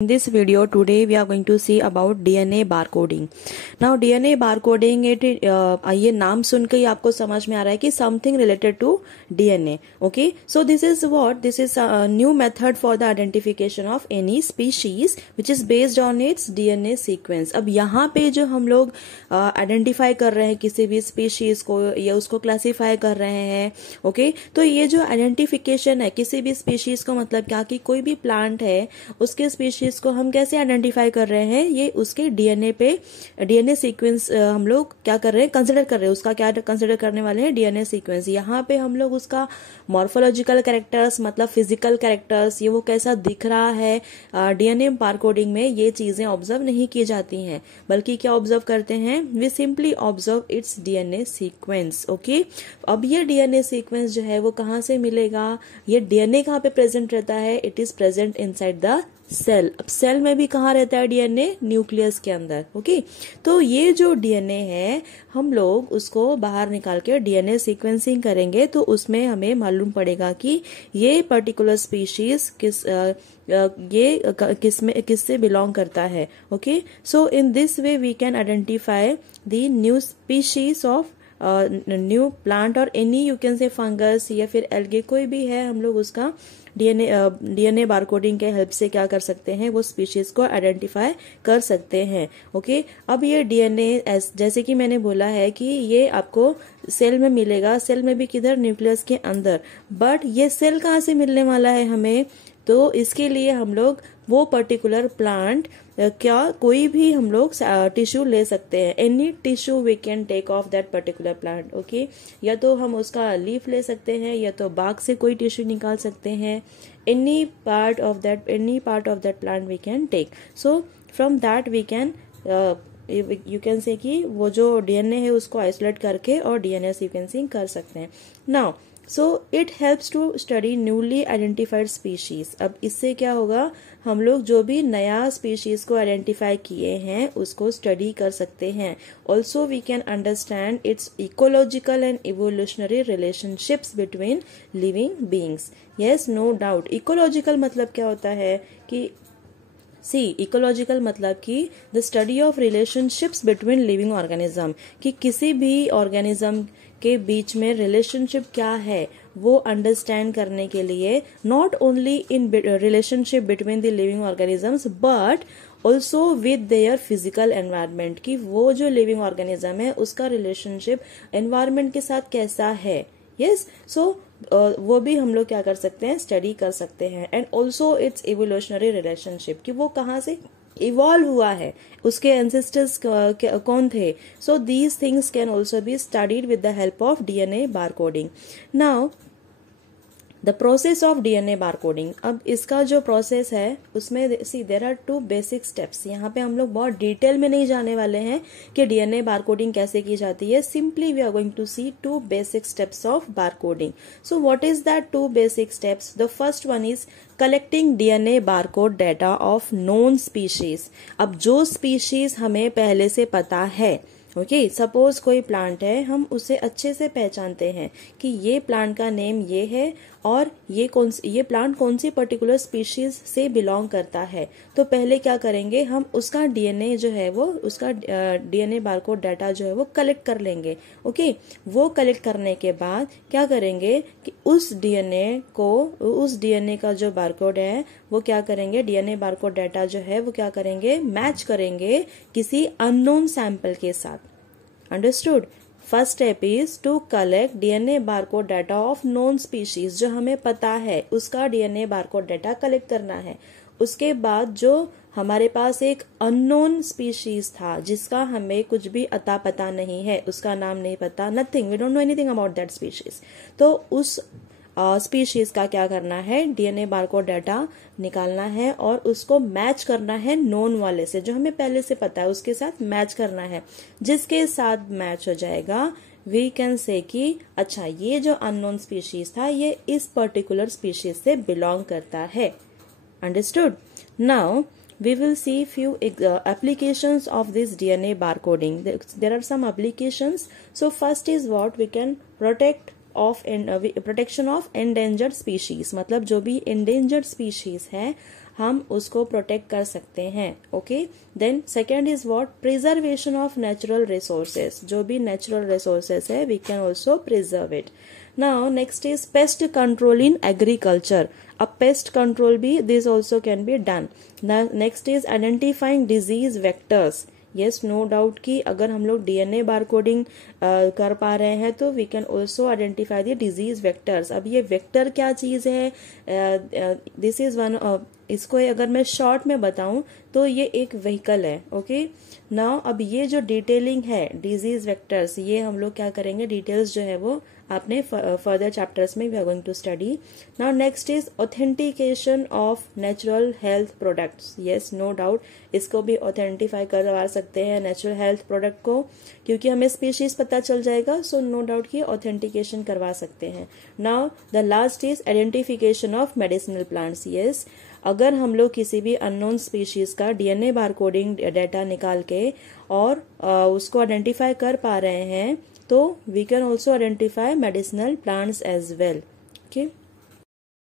In this video today we are going to see about DNA barcoding. Now DNA barcoding ये नाम सुन के ही आपको समझ में आ रहा है कि something related to DNA. Okay, so this is a new method for the identification of any species which is based on its DNA sequence. अब यहाँ पे जो हम लोग आइडेंटिफाई कर रहे हैं किसी भी स्पीशीज को या उसको क्लासीफाई कर रहे हैं, ओके, तो ये जो आइडेंटिफिकेशन है किसी भी स्पीशीज को, मतलब क्या कि कोई भी प्लांट है उसके स्पीशीज को हम कैसे आइडेंटिफाई कर रहे हैं, ये उसके डीएनए सीक्वेंस हम लोग क्या कर रहे हैं, कंसिडर कर रहे हैं। उसका क्या कंसिडर करने वाले हैं, डीएनए सीक्वेंस। यहाँ पे हम लोग उसका मॉर्फोलॉजिकल कैरेक्टर्स, मतलब फिजिकल कैरेक्टर्स, ये वो कैसा दिख रहा है, डीएनए बारकोडिंग में ये चीजें ऑब्जर्व नहीं की जाती हैं, बल्कि क्या ऑब्जर्व करते हैं, we simply observe its DNA sequence. Okay, अब ये डीएनए सीक्वेंस जो है वो कहाँ से मिलेगा, ये डीएनए कहाँ पे प्रेजेंट रहता है, it is present inside the cell. अब सेल में भी कहाँ रहता है डीएनए, न्यूक्लियस के अंदर। ओके, तो ये जो डीएनए है हम लोग उसको बाहर निकाल के डीएनए सीक्वेंसिंग करेंगे तो उसमें हमें मालूम पड़ेगा कि ये पर्टिकुलर स्पीशीज किससे बिलोंग करता है। Okay, so in this way we can identify the new species of new plant और any you can say fungus या फिर एल्गे, कोई भी है, हम लोग उसका डीएनए बारकोडिंग के हेल्प से क्या कर सकते हैं, वो स्पीशीज को आइडेंटिफाई कर सकते हैं। ओके, अब ये डीएनए जैसे कि मैंने बोला है कि ये आपको सेल में मिलेगा, सेल में भी किधर, न्यूक्लियस के अंदर। बट ये सेल कहाँ से मिलने वाला है हमें, तो इसके लिए हम लोग वो पर्टिकुलर प्लांट क्या कोई भी हम लोग टिश्यू ले सकते हैं, any tissue we can take of that particular plant. Okay, या तो हम उसका लीफ ले सकते हैं या तो बाग से कोई टिश्यू निकाल सकते हैं, any part of that plant we can take. So from that we can you can say कि वो जो डीएनए है उसको आइसोलेट करके और डीएनए सीक्वेंसिंग कर सकते हैं। Now so it helps to study newly identified species. अब इससे क्या होगा, हम लोग जो भी नया स्पीशीज को आइडेंटिफाई किए हैं उसको स्टडी कर सकते हैं। Also we can understand its ecological and evolutionary relationships between living beings. Yes, no doubt. Ecological मतलब क्या होता है कि इकोलॉजिकल मतलब कि the study of relationships between living organism, कि किसी भी ऑर्गेनिज्म के बीच में रिलेशनशिप क्या है वो अंडरस्टैंड करने के लिए, not only in relationship between the living organisms but also with their physical environment, कि वो जो लिविंग ऑर्गेनिज्म है उसका रिलेशनशिप एनवायरमेंट के साथ कैसा है। यस, सो वो भी हम लोग क्या कर सकते हैं, स्टडी कर सकते हैं। And also it's evolutionary relationship, कि वो कहाँ से इवॉल्व हुआ है, उसके एंसेस्टर्स कौन थे। So these things can also be studied with the help of DNA barcoding. Now the process of DNA barcoding. अब इसका जो प्रोसेस है उसमें सी देयर आर 2 बेसिक स्टेप्स। यहाँ पे हम लोग बहुत डिटेल में नहीं जाने वाले हैं कि डीएनए बारकोडिंग कैसे की जाती है। Simply we are going to see 2 basic steps of barcoding. So what is that 2 basic steps? The first one is collecting DNA barcode data of known species. अब जो स्पीशीज हमें पहले से पता है, ओके, सपोज कोई प्लांट है, हम उसे अच्छे से पहचानते हैं कि ये प्लांट का नेम ये है और ये प्लांट कौन सी पर्टिकुलर स्पीशीज से बिलोंग करता है। तो पहले क्या करेंगे, हम उसका डीएनए जो है वो, उसका डीएनए बारकोड डाटा जो है वो कलेक्ट कर लेंगे। ओके, वो कलेक्ट करने के बाद क्या करेंगे कि उस डीएनए का जो बारकोड है वो क्या करेंगे, डीएनए बारकोड डाटा जो है वो क्या करेंगे, मैच करेंगे किसी अननोन सैंपल के साथ। Understood? First step is to collect DNA barcode data of known species, जो हमें पता है उसका डीएनए बारकोड डाटा कलेक्ट करना है। उसके बाद जो हमारे पास एक अननोन स्पीशीज था जिसका हमें कुछ भी अता पता नहीं है, उसका नाम नहीं पता, nothing, we don't know anything about that species, तो उस स्पीशीज का क्या करना है, डीएनए बारकोड डाटा निकालना है और उसको मैच करना है नोन वाले से, जो हमें पहले से पता है उसके साथ मैच करना है। जिसके साथ मैच हो जाएगा वी कैन से कि अच्छा ये जो अननोन स्पीशीज था ये इस पर्टिकुलर स्पीशीज से बिलोंग करता है। Understood? Now we will see few applications of this DNA barcoding. There are some applications. So first is what we can protection of endangered species, मतलब जो भी एंडेंजर्ड स्पीशीज है हम उसको प्रोटेक्ट कर सकते हैं. Okay, then second is what, preservation of natural resources. जो भी नेचुरल रिसोर्सेस है we can also preserve it. Now next is pest control in agriculture. अब पेस्ट कंट्रोल भी this also can be done. Next is identifying disease vectors. Yes, no doubt कि अगर हम लोग DNA barcoding कर पा रहे हैं तो we can also identify the disease vectors. अब ये वेक्टर क्या चीज है, दिस इज वन. इसको अगर मैं शॉर्ट में बताऊं तो ये एक व्हीकल है. ओके, नाउ अब ये जो डिटेलिंग है डिजीज वेक्टर्स, ये हम लोग क्या करेंगे, डिटेल्स जो है वो आपने फर्दर चैप्टर्स में we are going to study. Now next is authentication of natural health products. Yes, no doubt इसको भी ऑथेंटिफाई करवा सकते हैं नेचुरल हेल्थ प्रोडक्ट को, क्योंकि हमें स्पीशीज पता चल जाएगा. सो नो डाउट कि ऑथेंटिकेशन करवा सकते हैं. Now the last is identification of medicinal plants. Yes, अगर हम लोग किसी भी अननोन स्पीशीज का डीएनए बारकोडिंग डेटा निकाल के और उसको आइडेंटिफाई कर पा रहे हैं तो we can also identify medicinal plants as well. Okay.